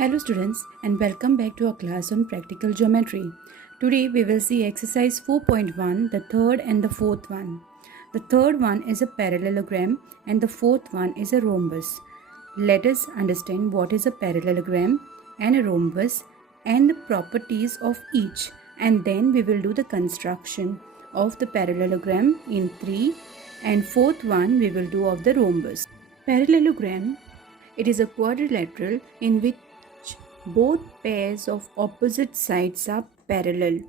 Hello students and welcome back to our class on practical geometry. Today we will see exercise 4.1, the third and the fourth one. The third one is a parallelogram and the fourth one is a rhombus. Let us understand what is a parallelogram and a rhombus and the properties of each, and then we will do the construction of the parallelogram in 3 and fourth one we will do of the rhombus. Parallelogram, it is a quadrilateral in which both pairs of opposite sides are parallel.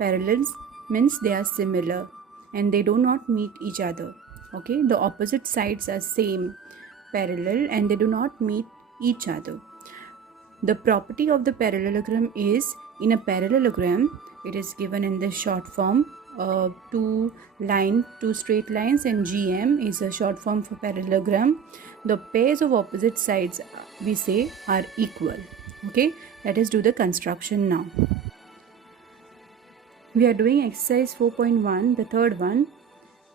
Parallels means they are similar and they do not meet each other. Okay, the opposite sides are same, parallel, and they do not meet each other. The property of the parallelogram is, in a parallelogram, it is given in the short form two straight lines, and GM is a short form for parallelogram. The pairs of opposite sides we say are equal. Okay, let us do the construction now. We are doing exercise 4.1, the third one.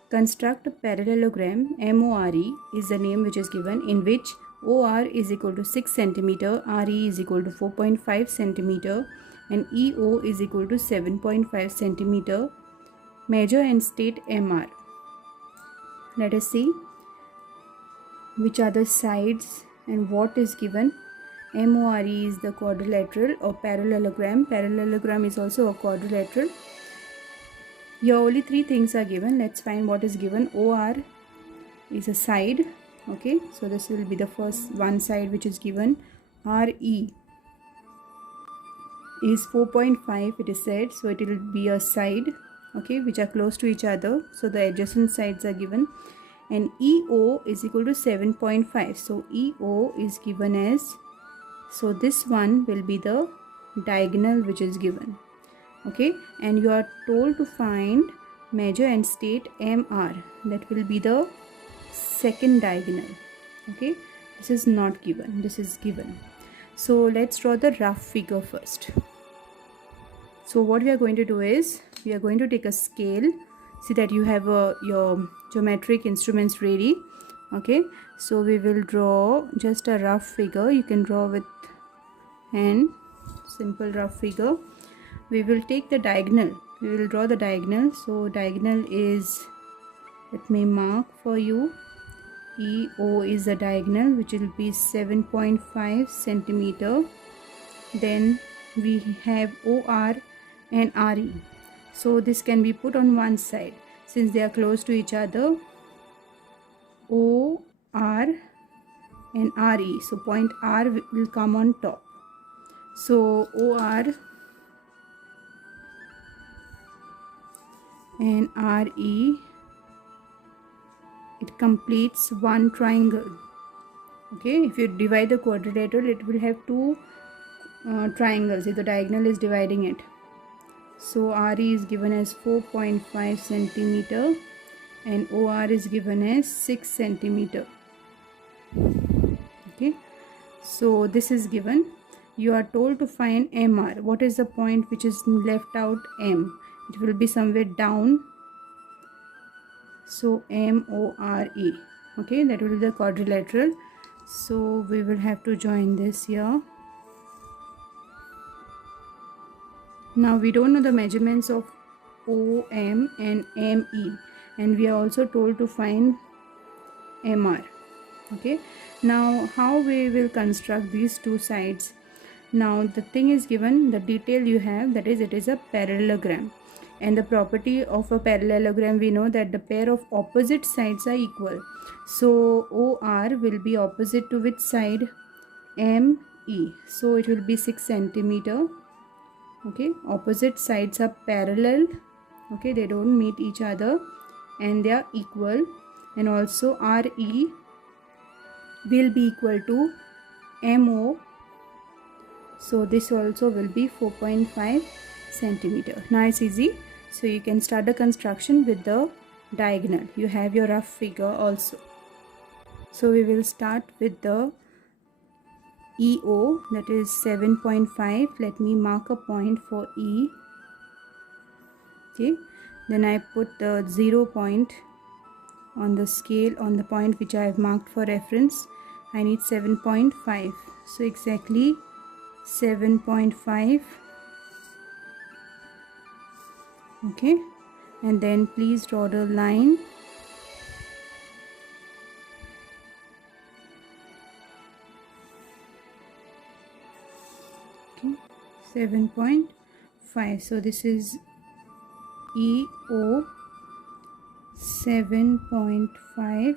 Construct a parallelogram. MORE is the name which is given, in which OR is equal to 6 cm, RE is equal to 4.5 cm, and EO is equal to 7.5 cm. Measure and state MR. Let us see which are the sides and what is given. MORE is the quadrilateral or parallelogram. Parallelogram is also a quadrilateral. Here only three things are given. Let's find what is given. OR is a side. Okay, so this will be the first one side which is given. RE is 4.5, it is said, so it will be a side, okay, which are close to each other, so the adjacent sides are given. And EO is equal to 7.5, so EO is given as, so this one will be the diagonal which is given. Okay, and you are told to find, measure and state MR, that will be the second diagonal. Okay, this is not given, this is given. So let's draw the rough figure first. So what we are going to do is, we are going to take a scale. See that you have your geometric instruments ready. Okay, so we will draw just a rough figure. You can draw with hand, simple rough figure. We will take the diagonal, we will draw the diagonal. So diagonal is, let me mark for you, EO is the diagonal which will be 7.5 centimeter. Then we have OR and RE, so this can be put on one side since they are close to each other. OR and RE, so point R will come on top. So OR and RE, it completes one triangle. Okay, if you divide the quadrilateral, it will have two triangles if the diagonal is dividing it. So RE is given as 4.5 centimeter and OR is given as 6 centimeter. Okay, so this is given. You are told to find MR. What is the point which is left out? M. It will be somewhere down. So MORE. Okay, that will be the quadrilateral. So we will have to join this here. Now we don't know the measurements of OM and ME, and we are also told to find MR. Okay, now how we will construct these two sides? Now the thing is given, the detail you have, that is, it is a parallelogram, and the property of a parallelogram, we know that the pair of opposite sides are equal. So OR will be opposite to which side? ME, so it will be 6 centimeter. Okay, opposite sides are parallel. Okay, they don't meet each other and they are equal. And also RE will be equal to MO, so this also will be 4.5 centimeter. Now it's easy, so you can start the construction with the diagonal. You have your rough figure also. So we will start with the EO, that is 7.5. Let me mark a point for E. Okay, then I put the 0 point on the scale on the point which I have marked for reference. I need 7.5. So exactly 7.5. Okay, and then please draw the line. Okay, 7.5. So this is EO, 7.5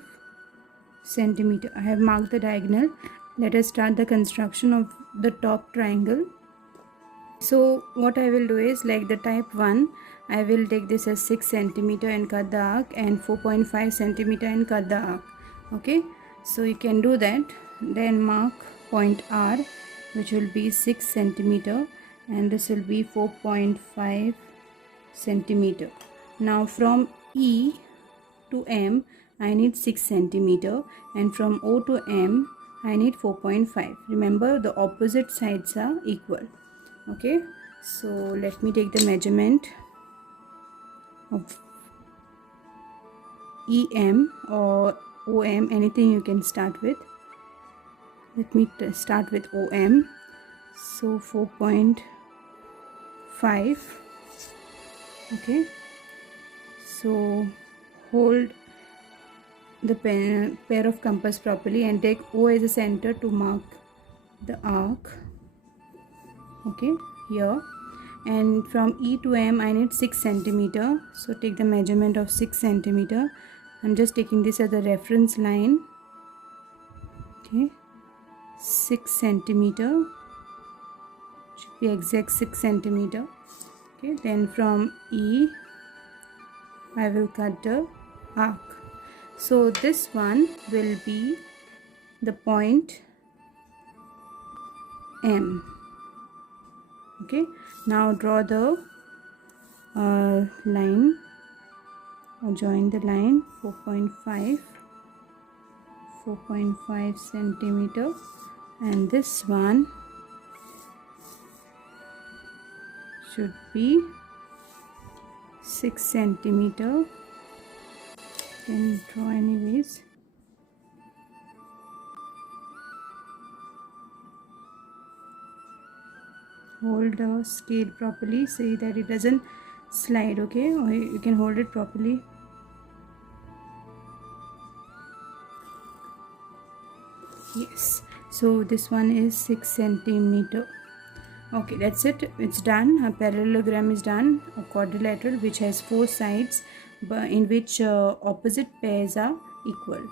centimeter. I have marked the diagonal. Let us start the construction of the top triangle. So what I will do is, like the type 1, I will take this as 6 centimeter and cut the arc, and 4.5 centimeter and cut the arc. Okay, so you can do that. Then mark point R, which will be 6 centimeter, and this will be 4.5 centimeter. Now from E to M I need 6 centimeter, and from O to M I need 4.5. Remember, the opposite sides are equal. Okay, so let me take the measurement of EM or OM, anything you can start with. Let me start with OM. So 4.5. okay, so hold the pair of compass properly and take O as a center to mark the arc. Okay, here, and from E to M I need 6 centimeter. So take the measurement of 6 centimeter. I'm just taking this as a reference line. Okay, 6 centimeter, should be exact 6 centimeter. Okay, then from E I will cut the arc. So this one will be the point M. Okay, now draw the line, or join the line. 4.5 centimeter, and this one should be 6 centimeter. Can draw anyways. Hold the scale properly, see that it doesn't slide. Okay, or you can hold it properly. Yes, so this one is 6 centimeter. Okay, that's it, it's done. A parallelogram is done, a quadrilateral which has 4 sides, but in which opposite pairs are equal.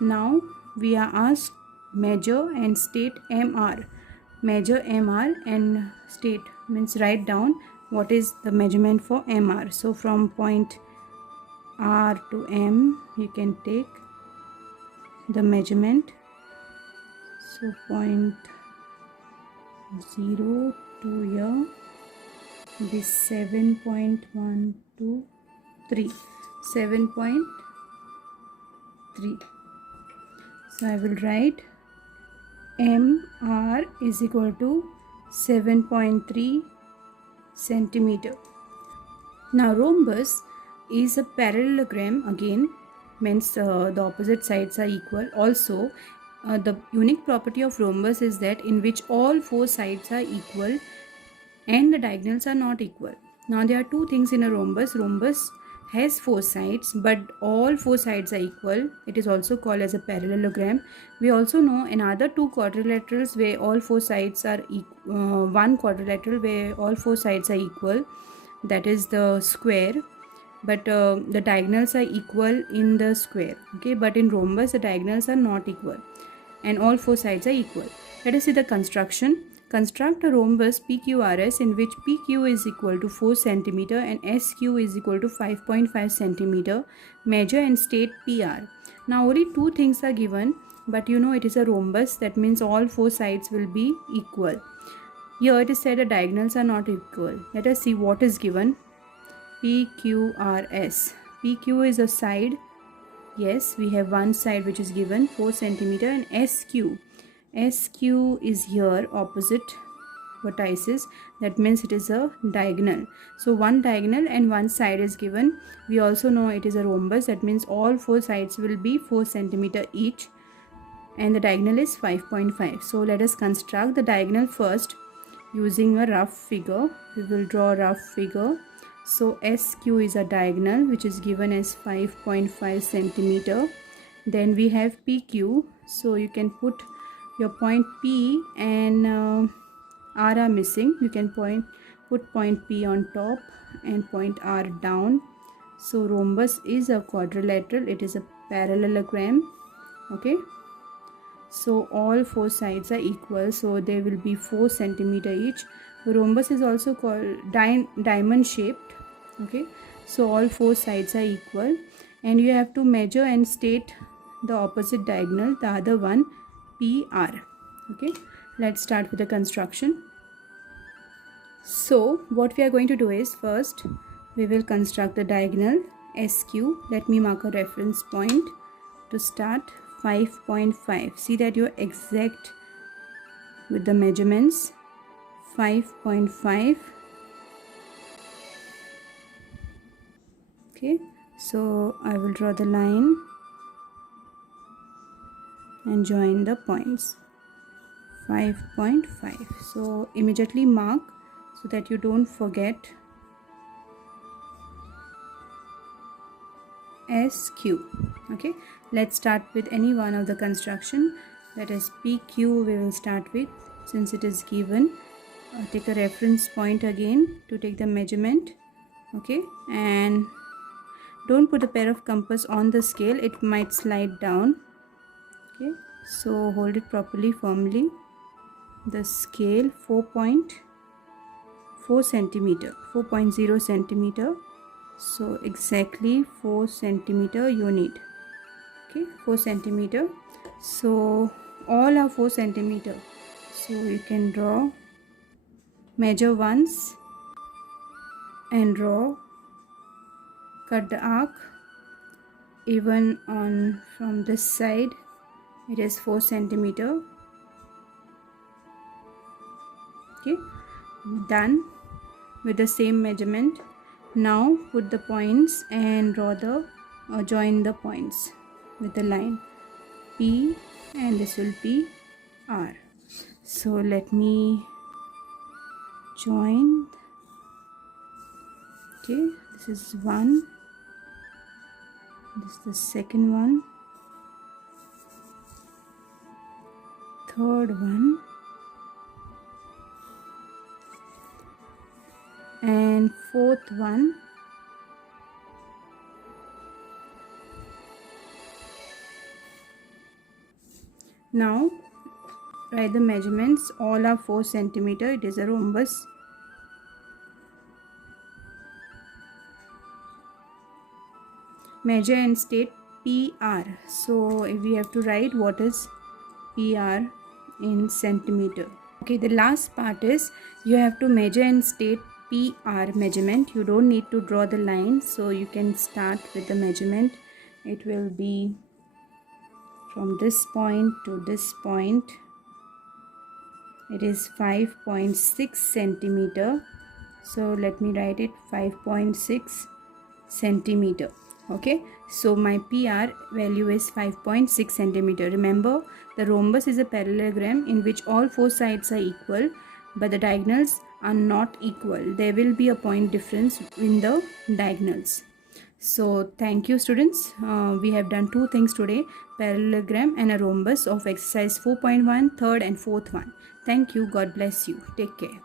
Now we are asked measure and state MR. Measure MR and state, means write down what is the measurement for MR. So from point R to M you can take the measurement. So point 0 to here be 7.123, 7.3. So I will write MR is equal to 7.3 centimeter. Now rhombus is a parallelogram, again means the opposite sides are equal. Also the unique property of rhombus is that in which all 4 sides are equal and the diagonals are not equal. Now there are 2 things in a rhombus. Rhombus has 4 sides, but all 4 sides are equal. It is also called as a parallelogram. We also know another 2 quadrilaterals where all 4 sides are one quadrilateral where all 4 sides are equal, that is the square, but the diagonals are equal in the square. Okay, but in rhombus the diagonals are not equal and all 4 sides are equal. Let us see the construction. Construct a rhombus PQRS in which PQ is equal to 4 cm and SQ is equal to 5.5 cm. Measure and state PR. Now only 2 things are given, but you know it is a rhombus, that means all 4 sides will be equal. Here it is said the diagonals are not equal. Let us see what is given. PQRS. PQ is a side. Yes, we have one side which is given 4 cm, and SQ. SQ is here opposite vertices, that means it is a diagonal. So one diagonal and one side is given. We also know it is a rhombus, that means all 4 sides will be 4 cm each and the diagonal is 5.5. So let us construct the diagonal first. using a rough figure. We will draw a rough figure. So SQ is a diagonal which is given as 5.5 centimeter. Then we have PQ. So you can put your point P and R are missing. You can put point P on top and point R down. So rhombus is a quadrilateral. It is a parallelogram. Okay. So all four sides are equal. So they will be 4 centimeter each. Rhombus is also called diamond shaped. Okay. So all four sides are equal. And you have to measure and state the opposite diagonal, the other one PR. Okay. Let's start with the construction. So what we are going to do is, first we will construct the diagonal SQ. Let me mark a reference point to start. 5.5. See that you're exact with the measurements. 5.5. Okay, so I will draw the line and join the points. 5.5. So immediately mark so that you don't forget. SQ. Okay, let's start with any one of the construction. That is PQ we will start with, since it is given. Take a reference point again to take the measurement. Okay, and don't put a pair of compass on the scale, it might slide down. Okay, so hold it properly, firmly. The scale 4.4 centimeter, 4.0 centimeter. So exactly 4 centimeter you need. Okay, 4 centimeter. So all are 4 centimeter. So you can draw, measure once and draw, cut the arc. Even on from this side it is 4 centimeter. Okay, done with the same measurement. Now put the points and draw the join the points with the line P, and this will be R. So let me join. Okay, this is one, this is the second one, third one, and fourth one. Now write the measurements. All are 4 centimeter. It is a rhombus. Measure and state PR. So if we have to write what is PR in centimeter. Okay, the last part is you have to measure and state PR measurement. You don't need to draw the line, so you can start with the measurement. It will be from this point to this point. It is 5.6 centimeter. So let me write it, 5.6 centimeter. Okay, so my PR value is 5.6 centimeter. Remember, the rhombus is a parallelogram in which all four sides are equal, but the diagonals are not equal. There will be a point difference in the diagonals. So thank you, students. We have done two things today, parallelogram and a rhombus of exercise 4.1, third and fourth one. Thank you. God bless you. Take care.